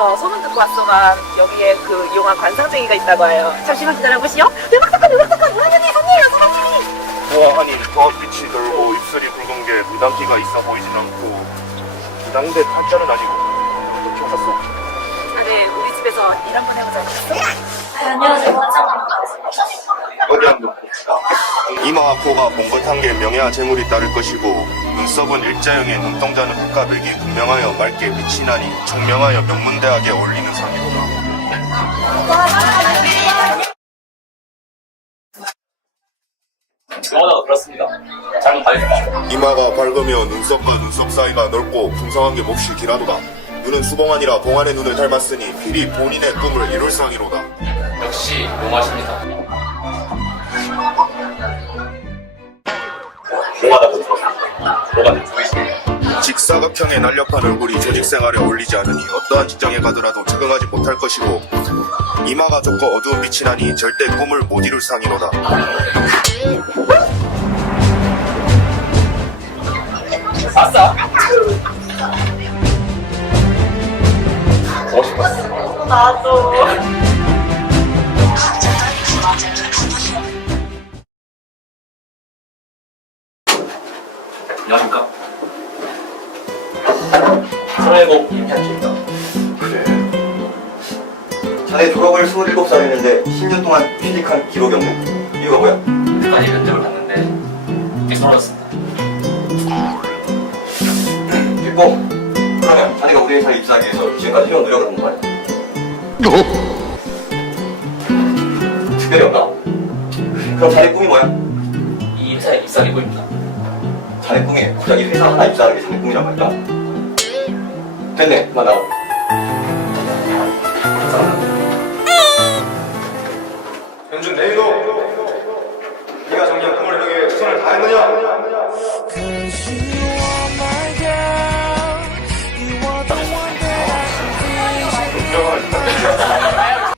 저 소문 듣고 왔소만 여기에 그 이용한 관상쟁이가 있다고 해요. 잠시만 기다려보시오. 음악 사건, 음악 사건, 사장님, 손님, 사장님. 와 아니 도합빛이 돌고 입술이 붉은 게 무당기가 있어 보이진 않고 무당대 탈자는 아니고 어떻게 오셨어? 네, 우리 집에서 일 한번 해보자. 안녕하세요, 화장합니다. 어디 한번 봅시다 이마 코가 봉긋한 게 명예와 재물이 따를 것이고 눈썹은 일자형의 눈동자는 벽이 분명하여 맑게 빛이 나니 청명하여 명문대학에 어울리는 상이로다 주마다 그렇습니다. 잘못 봐주십시오. 이마가 밝으며 눈썹과 눈썹 사이가 넓고 풍성한 게 몹시 길하도다 눈은 수봉아니라 봉안의 눈을 닮았으니 필히 본인의 꿈을 이룰 상이로다 역시 용하십니다. 직사각형의 날렵한 얼굴이 조직 생활에 어울리지 않으니 어떠한 직장에 가더라도 적응하지 못할 것이고 이마가 좁고 어두운 빛이 나니 절대 꿈을 못 이룰 상이로다 아싸! 나도. 안녕하십니까? 프로야구 임현주입니다. 그래. 자네 졸업을 27살 했는데 10년 동안 취직한 기록이 없네. 이유가 뭐야? 끝까지 면접을 봤는데 뒤돌아졌습니다. 됐고. 그러면 자네가 우리 회사에 입사하기 위해서 지금까지 해온 노력을 한거 말이야. 특별히 없나? 그럼 자네 꿈이 뭐야? 이 회사에 입사하게 보입니다. 자네 꿈이 고작 이 회사 하나 입사하는 게 자네 꿈이란 말이야. 됐네. 그만. 감사합니다. 현준 내일도 네가 정녕 꿈을 향해 최선을 다했느냐?